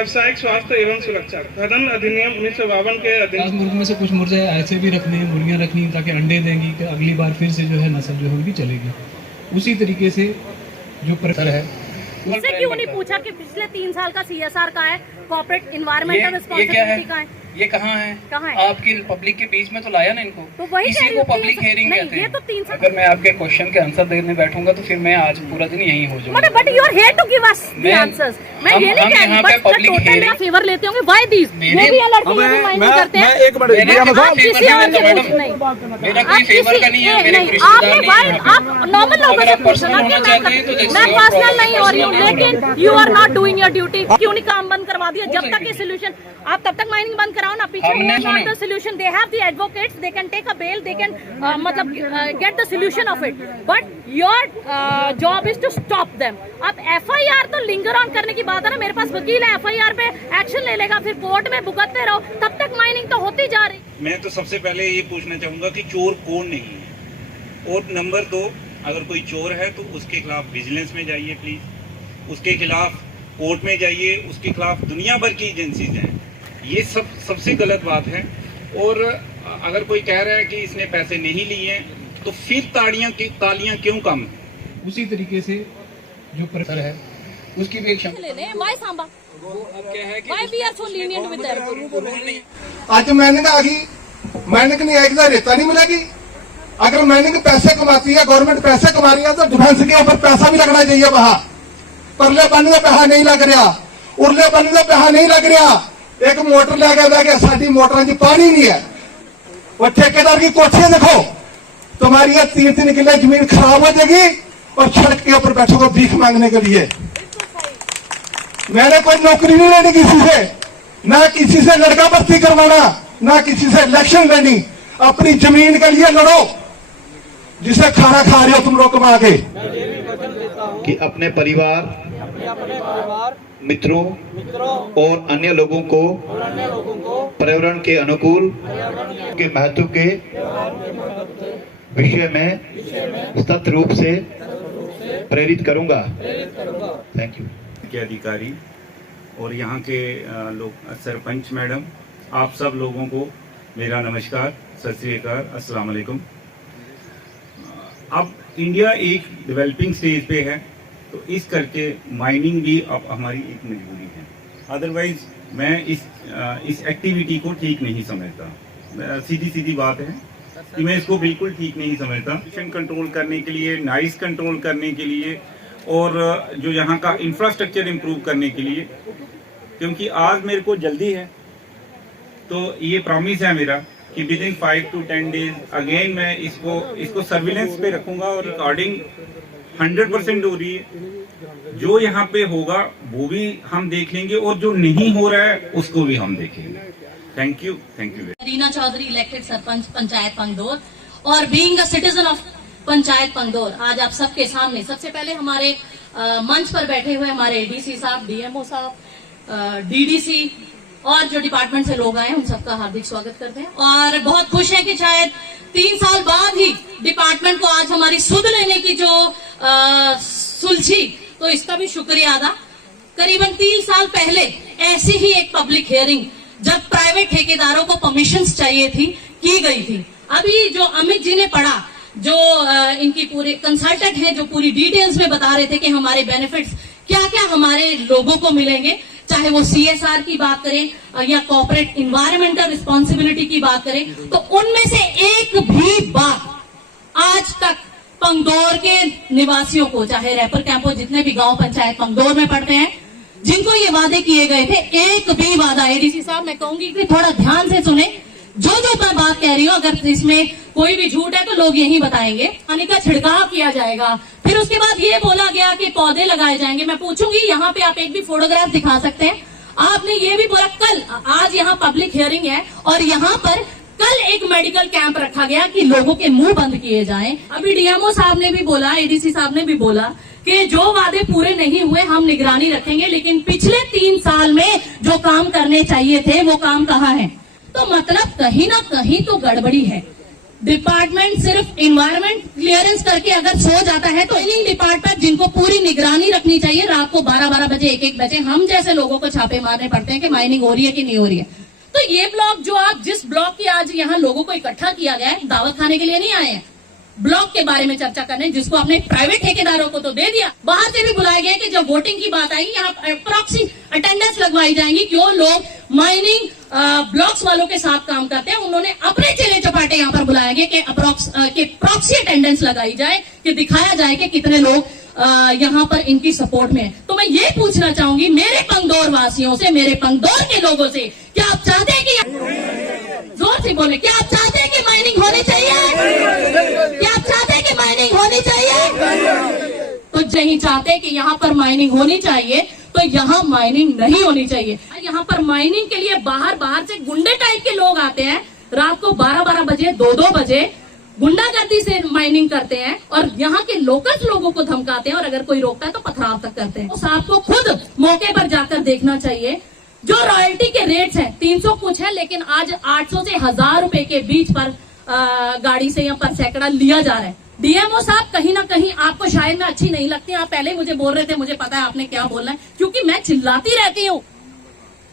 व्यावसायिक स्वास्थ्य एवं सुरक्षा खनन अधिनियम 1952 के अधीन मुर्गियों में से कुछ मुर्गे ऐसे भी रखने हैं, मुर्गियाँ रखनी हैं ताकि अंडे देंगी कि अगली बार फिर से जो है नस्ल जो है उनकी चलेगी। उसी तरीके से जो प्रकार है इससे क्यों नहीं पूछा कि पिछले 3 साल का CSR का है, कॉर्पोरेट इन्वायरमेंटल रिस्पांसिबिलिटी का है? ये कहाँ है? आपकी पब्लिक के बीच में तो लाया ना इनको, तो वही इसी को पब्लिक हियरिंग कहते हैं। ये तो 3 साल अगर मैं आपके क्वेश्चन के आंसर देने बैठूंगा तो फिर मैं आज पूरा दिन यहीं हो जाऊंगा। But you are here to give us the answers. मैं ये नहीं कह रही, बट टोटल मेरा फेवर लेते होंगे। Why this? वो भी लड़के ये भी माइनिंग करते हैं। मैं एक मिनट मेरा कोई फेवर का नहीं है, मेरे रिश्तेदार आप नॉर्मल लोगों से पूछना कि मैं पर्सनल नहीं हो रही हूँ, लेकिन you are not doing your duty. क्यों नहीं काम बंद करवा दिया? जब तक ये सोल्यूशन, आप तब तक माइनिंग बंद कराओ ना। पीछे not the solution, they have the advocates, they can take a bail, they can मतलब get the solution of it, but your job is to stop them. अब FIR तो linger on करने की बात है ना, मेरे पास वकील है, FIR पे एक्शन ले लेगा, फिर कोर्ट में भुगतते रहो, तब तक माइनिंग तो होती जा रही। मैं तो सबसे पहले ये पूछना चाहूंगा कि चोर कौन नहीं है, और नंबर 2, अगर कोई चोर है तो उसके खिलाफ विजिलेंस में जाइए प्लीज, उसके खिलाफ कोर्ट में जाइए, उसके खिलाफ दुनिया भर की एजेंसीज हैं। ये सबसे गलत बात है। और अगर कोई कह रहा है कि इसने पैसे नहीं लिए तो फिर तालियां क्यों कम? उसी तरीके से जो प्रकार है उसकी भी एक Why Samba? Why we are so lenient with them? आज मैंने आ गई, मैंने नहीं आएगी तो रेता नहीं मिलेगी। अगर मैंने पैसे कमाती है, गवर्नमेंट पैसे कमा रही है तो डिफेंस के ऊपर पैसा भी लगना चाहिए। वहाँ परले बनने का पैसा नहीं लग रहा, उरले बनने का पैसा नहीं लग रहा। एक मोटर लगा साड़ी मोटर जी पानी नहीं है। वो ठेकेदार की कोठियां देखो, तुम्हारी ये 3-3 किले जमीन खराब हो जाएगी और सड़क के ऊपर बैठोगे भीख मांगने के लिए। मैंने कोई नौकरी नहीं लेनी किसी से, ना किसी से लड़का भर्ती करवाना, ना किसी से इलेक्शन लेनी। अपनी जमीन के लिए लड़ो जिसे खाना खा रहे हो तुम लोग कमा के। कि अपने परिवार, मित्रों और अन्य लोगों को पर्यावरण के अनुकूल के महत्व के विषय में सतत रूप से प्रेरित करूंगा। Thank you. के अधिकारी और यहाँ के लोग, सरपंच मैडम, आप सब लोगों को मेरा नमस्कार, सत श्री अकाल, अस्सलाम वालेकुम। अब इंडिया एक डेवलपिंग स्टेज पे है, तो इस करके माइनिंग भी अब हमारी एक मजबूरी है। अदरवाइज मैं इस एक्टिविटी को ठीक नहीं समझता। सीधी बात है कि मैं इसको बिल्कुल ठीक नहीं समझता। कंट्रोल करने के लिए, नाइस कंट्रोल करने के लिए, और जो यहाँ का इंफ्रास्ट्रक्चर इम्प्रूव करने के लिए, क्योंकि आज मेरे को जल्दी है, तो ये प्रॉमिस है मेरा कि with in 5 to 10 days again मैं इसको सर्विलेंस पे रखूंगा और रिकॉर्डिंग 100% हो रही है। जो यहाँ पे होगा वो भी हम देख लेंगे, और जो नहीं हो रहा है उसको भी हम देखेंगे। Thank you. Reena Chaudhary, elected sarpanch panchayat Pangdaur, और being a citizen of panchayat Pangdaur, आज आप सबके सामने सबसे पहले हमारे मंच पर बैठे हुए हमारे ADC साहब, DMO साहब, DDC और जो डिपार्टमेंट से लोग आए उन सबका हार्दिक स्वागत करते हैं। और बहुत खुश है कि शायद 3 साल बाद ही डिपार्टमेंट को आज हमारी सुध लेने की जो सुलझी, तो इसका भी शुक्रिया अदा। करीबन 3 साल पहले ऐसी ही एक पब्लिक हियरिंग, जब प्राइवेट ठेकेदारों को परमिशंस चाहिए थी, की गई थी। अभी जो अमित जी ने पढ़ा, जो इनकी पूरे कंसल्टेंट हैं, जो पूरी डिटेल्स में बता रहे थे कि हमारे बेनिफिट्स क्या क्या हमारे लोगों को मिलेंगे, चाहे वो CSR की बात करें या कॉर्पोरेट इन्वायरमेंटल रिस्पॉन्सिबिलिटी की बात करें, तो उनमें से एक भी बात आज तक पंगदौर के निवासियों को, चाहे रैपर कैंपो, जितने भी गांव पंचायत पंगदौर में पड़ते हैं, जिनको ये वादे किए गए थे, एक भी वादा, ADC साहब मैं कहूंगी कि थोड़ा ध्यान से सुने, जो मैं बात कह रही हूँ, अगर इसमें कोई भी झूठ है तो लोग यही बताएंगे। पानी का छिड़काव किया जाएगा, फिर उसके बाद ये बोला गया कि पौधे लगाए जाएंगे। मैं पूछूंगी, यहाँ पे आप एक भी फोटोग्राफ दिखा सकते हैं? आपने ये भी बोला, कल आज यहाँ पब्लिक हियरिंग है और यहाँ पर कल एक मेडिकल कैंप रखा गया कि लोगों के मुंह बंद किए जाएं। अभी DMO साहब ने भी बोला, ADC साहब ने भी बोला कि जो वादे पूरे नहीं हुए हम निगरानी रखेंगे, लेकिन पिछले 3 साल में जो काम करने चाहिए थे वो काम कहाँ है? तो मतलब कहीं ना कहीं तो गड़बड़ी है। डिपार्टमेंट सिर्फ इन्वायरमेंट क्लियरेंस करके अगर सो जाता है तो माइनिंग डिपार्टमेंट जिनको पूरी निगरानी रखनी चाहिए, रात को 12-12 बजे 1-1 बजे हम जैसे लोगों को छापे मारने पड़ते हैं कि माइनिंग हो रही है कि नहीं हो रही है। तो ये ब्लॉक जो आप जिस ब्लॉक की आज यहाँ लोगों को इकट्ठा किया गया है, दावत खाने के लिए नहीं आए हैं, ब्लॉक के बारे में चर्चा करने, जिसको आपने प्राइवेट ठेकेदारों को तो दे दिया, बाहर से भी बुलाए गए कि जब वोटिंग की बात आएगी यहाँ प्रॉक्सी अटेंडेंस लगवाई जाएंगी। क्यों लोग माइनिंग ब्लॉक्स वालों के साथ काम करते हैं, उन्होंने अपने चेले चपाटे यहाँ पर बुलाए गए कि प्रॉक्सी अटेंडेंस लगाई जाए, कि दिखाया जाए कि कितने लोग यहाँ पर इनकी सपोर्ट में है। तो मैं ये पूछना चाहूंगी मेरे पंगदौर वासियों से, मेरे पंगदौर के लोगों से, क्या आप चाहते हैं कि जोर से बोले, क्या आप चाहते हैं कि माइनिंग होनी चाहिए? क्या आप चाहते हैं कि माइनिंग होनी चाहिए? तो नहीं चाहते कि यहाँ पर माइनिंग होनी चाहिए तो यहाँ माइनिंग नहीं होनी चाहिए। यहाँ पर माइनिंग के लिए बाहर से गुंडे टाइप के लोग आते हैं, रात को 12-12 बजे 2-2 बजे गुंडागर्दी से माइनिंग करते हैं और यहाँ के लोकल लोगों को धमकाते हैं, और अगर कोई रोकता है तो पथराव तक करते हैं। उस आपको खुद मौके पर जाकर देखना चाहिए। जो रॉयल्टी के रेट्स हैं 300 कुछ है, लेकिन आज 800 से 1000 रुपए के बीच पर गाड़ी से यहाँ पर सैकड़ा लिया जा रहा है। डीएमओ साहब, कहीं ना कहीं आपको शायद मैं अच्छी नहीं लगती, आप पहले मुझे बोल रहे थे, मुझे पता है आपने क्या बोलना है, क्योंकि मैं चिल्लाती रहती हूँ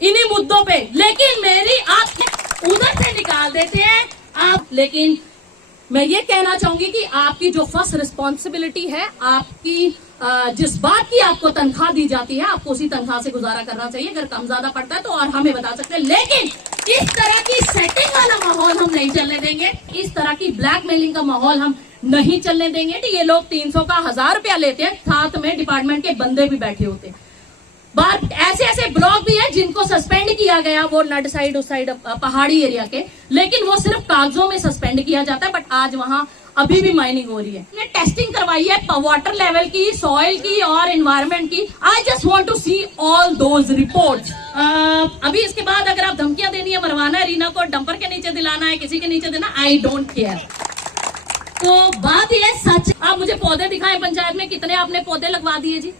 इन्हीं मुद्दों पे, लेकिन मेरी आप उधर से निकाल देते हैं आप। लेकिन मैं ये कहना चाहूंगी कि आपकी जो फर्स्ट रिस्पॉन्सिबिलिटी है, आपकी जिस बात की आपको तनख्वाह दी जाती है, आपको उसी तनख्वाह से गुजारा करना चाहिए। अगर कम ज्यादा पड़ता है तो और हमें बता सकते हैं, लेकिन इस तरह की सेटिंग वाला माहौल हम नहीं चलने देंगे, इस तरह की ब्लैकमेलिंग का माहौल हम नहीं चलने देंगे। कि ये लोग 300 का 1000 रुपया लेते हैं, साथ में डिपार्टमेंट के बंदे भी बैठे होते हैं। बात ऐसे ब्लॉक भी है जिनको सस्पेंड किया गया, वो नड साइड उस साइड पहाड़ी एरिया के, लेकिन वो सिर्फ कागजों में सस्पेंड किया जाता है, बट आज वहां अभी भी माइनिंग हो रही है। ये टेस्टिंग करवाई है वाटर लेवल की, सॉइल की और एनवायरमेंट की। I just want to see all those reports. अभी इसके बाद अगर आप धमकियां देनी है, मरवाना है रीना को, डंपर के नीचे दिलाना है, किसी के नीचे देना, आई डोंट केयर। तो बात ये सच, आप मुझे पौधे दिखाएं पंचायत में, कितने आपने पौधे लगवा दिए जी,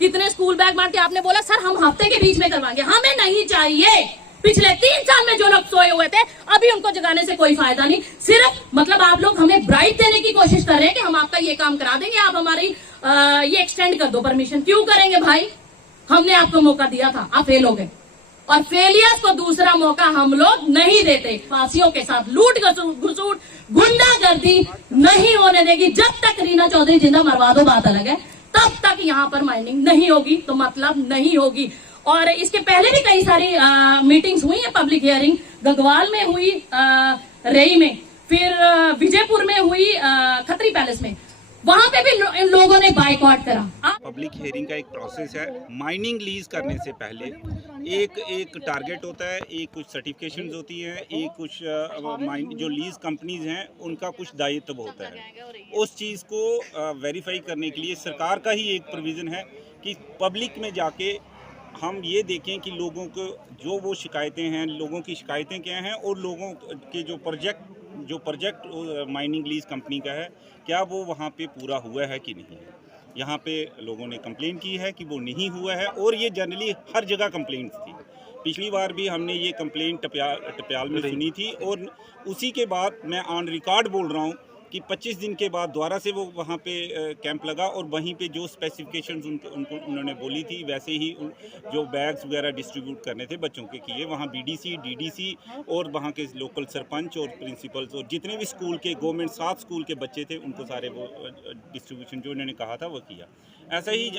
कितने स्कूल बैग बांट के आपने बोला सर हम हफ्ते के बीच में करवाएंगे। हमें नहीं चाहिए। पिछले 3 साल में जो लोग सोए हुए थे, अभी उनको जगाने से कोई फायदा नहीं। सिर्फ मतलब आप लोग हमें ब्राइब देने की कोशिश कर रहे हैं कि हम आपका ये काम करा देंगे, आप हमारी ये एक्सटेंड कर दो परमिशन। क्यों करेंगे भाई? हमने आपको मौका दिया था, आप फेल हो गए, और फेलियर्स को दूसरा मौका हम लोग नहीं देते। फांसियों के साथ लूट घुसूट गुंडागर्दी नहीं होने देगी। जब तक रीना चौधरी जिंदा मरवा दो बात अलग है, तब तक यहाँ पर माइनिंग नहीं होगी, तो मतलब नहीं होगी। और इसके पहले भी कई सारी मीटिंग्स हुई है, पब्लिक हियरिंग गगवाल में हुई, रेई में, फिर विजयपुर में हुई, खत्री पैलेस में, वहां पे भी इन लोगों ने बाइकआउट करा। पब्लिक हियरिंग का एक प्रोसेस है। माइनिंग लीज करने से पहले एक टारगेट होता है, एक कुछ सर्टिफिकेशंस होती हैं, एक कुछ जो लीज कंपनीज हैं उनका कुछ दायित्व होता है। उस चीज़ को वेरीफाई करने के लिए सरकार का ही एक प्रोविज़न है कि पब्लिक में जाके हम ये देखें कि लोगों को जो वो शिकायतें हैं, लोगों की शिकायतें क्या हैं, और लोगों के जो प्रोजेक्ट माइनिंग लीज कंपनी का है, क्या वो वहाँ पे पूरा हुआ है कि नहीं है। यहाँ पे लोगों ने कंप्लेन की है कि वो नहीं हुआ है, और ये जनरली हर जगह कंप्लेंट्स थी। पिछली बार भी हमने ये कंप्लेंट टप्याल में सुनी थी, और उसी के बाद मैं ऑन रिकॉर्ड बोल रहा हूँ कि 25 दिन के बाद दोबारा से वो वहाँ पे कैंप लगा, और वहीं पे जो स्पेसिफिकेशंस उनको उन्होंने बोली थी वैसे ही जो बैग्स वगैरह डिस्ट्रीब्यूट करने थे बच्चों के किए। वहाँ बीडीसी, डीडीसी और वहाँ के लोकल सरपंच और प्रिंसिपल्स और जितने भी स्कूल के गवर्नमेंट 7 स्कूल के बच्चे थे उनको सारे वो डिस्ट्रीब्यूशन जो उन्होंने कहा था वो किया। ऐसा ही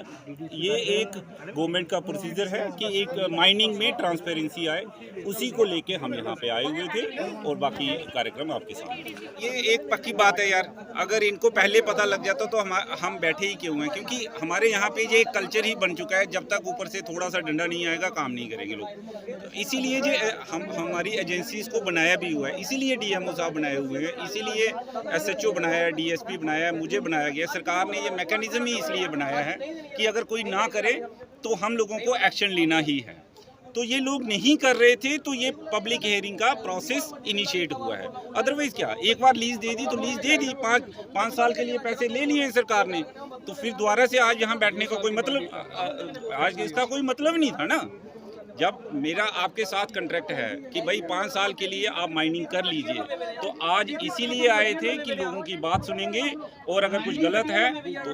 ये एक गवर्नमेंट का प्रोसीजर है कि एक माइनिंग में ट्रांसपेरेंसी आए, उसी को लेके हम यहाँ पे आए हुए थे, और बाकी कार्यक्रम आपके सामने। ये एक पक्की बात है यार, अगर इनको पहले पता लग जाता तो हम बैठे ही क्यों हैं, क्योंकि हमारे यहाँ पे ये एक कल्चर ही बन चुका है, जब तक ऊपर से थोड़ा सा डंडा नहीं आएगा काम नहीं करेंगे लोग। इसीलिए जो हमारी एजेंसीज को बनाया भी हुआ है, इसीलिए डीएमओ साहब बनाए हुए हैं, इसीलिए एसएचओ बनाया है, डीएसपी बनाया है, मुझे बनाया गया। सरकार ने ये मैकेनिज्म ही इसलिए बनाया है कि अगर कोई ना करे तो हम लोगों को एक्शन लेना ही है। तो ये लोग नहीं कर रहे थे, तो ये पब्लिक हियरिंग का प्रोसेस इनिशिएट हुआ है। अदरवाइज क्या, एक बार लीज दे दी तो लीज दे दी, 5 साल के लिए पैसे ले लिए सरकार ने, तो फिर दोबारा से आज यहाँ बैठने का कोई मतलब, आज इसका कोई मतलब नहीं था ना। जब मेरा आपके साथ कॉन्ट्रैक्ट है कि भाई 5 साल के लिए आप माइनिंग कर लीजिए, तो आज इसीलिए आए थे कि लोगों की बात सुनेंगे और अगर कुछ गलत है तो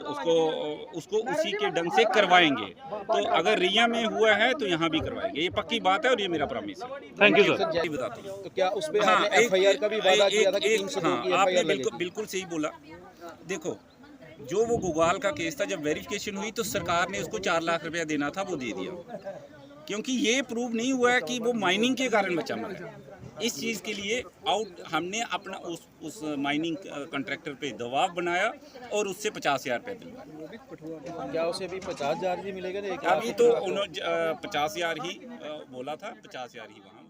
उसको उसी के ढंग से करवाएंगे। तो अगर रिया में हुआ है तो यहाँ भी करवाएंगे, ये पक्की बात है और ये मेरा प्रॉमिस है। Thank you sir. बताता हूँ। तो क्या उस पे हाँ, आपने एफआईआर का भी वादा किया था कि 302 की आपने एफआईआर लगेगी? बिल्कुल सही बोला। देखो, जो वो गुगाल का केस था, जब वेरिफिकेशन हुई तो सरकार ने उसको 4 लाख रुपया देना था, वो दे दिया, क्योंकि ये प्रूव नहीं हुआ है कि वो माइनिंग के कारण बचा मरा। इस चीज़ के लिए हमने अपना उस माइनिंग कॉन्ट्रैक्टर पे दबाव बनाया और उससे 50,000 रुपये दिलवाए। क्या उसे अभी 50,000 भी मिलेगा? अभी तो उन्होंने 50,000 ही बोला था, 50,000 ही वहाँ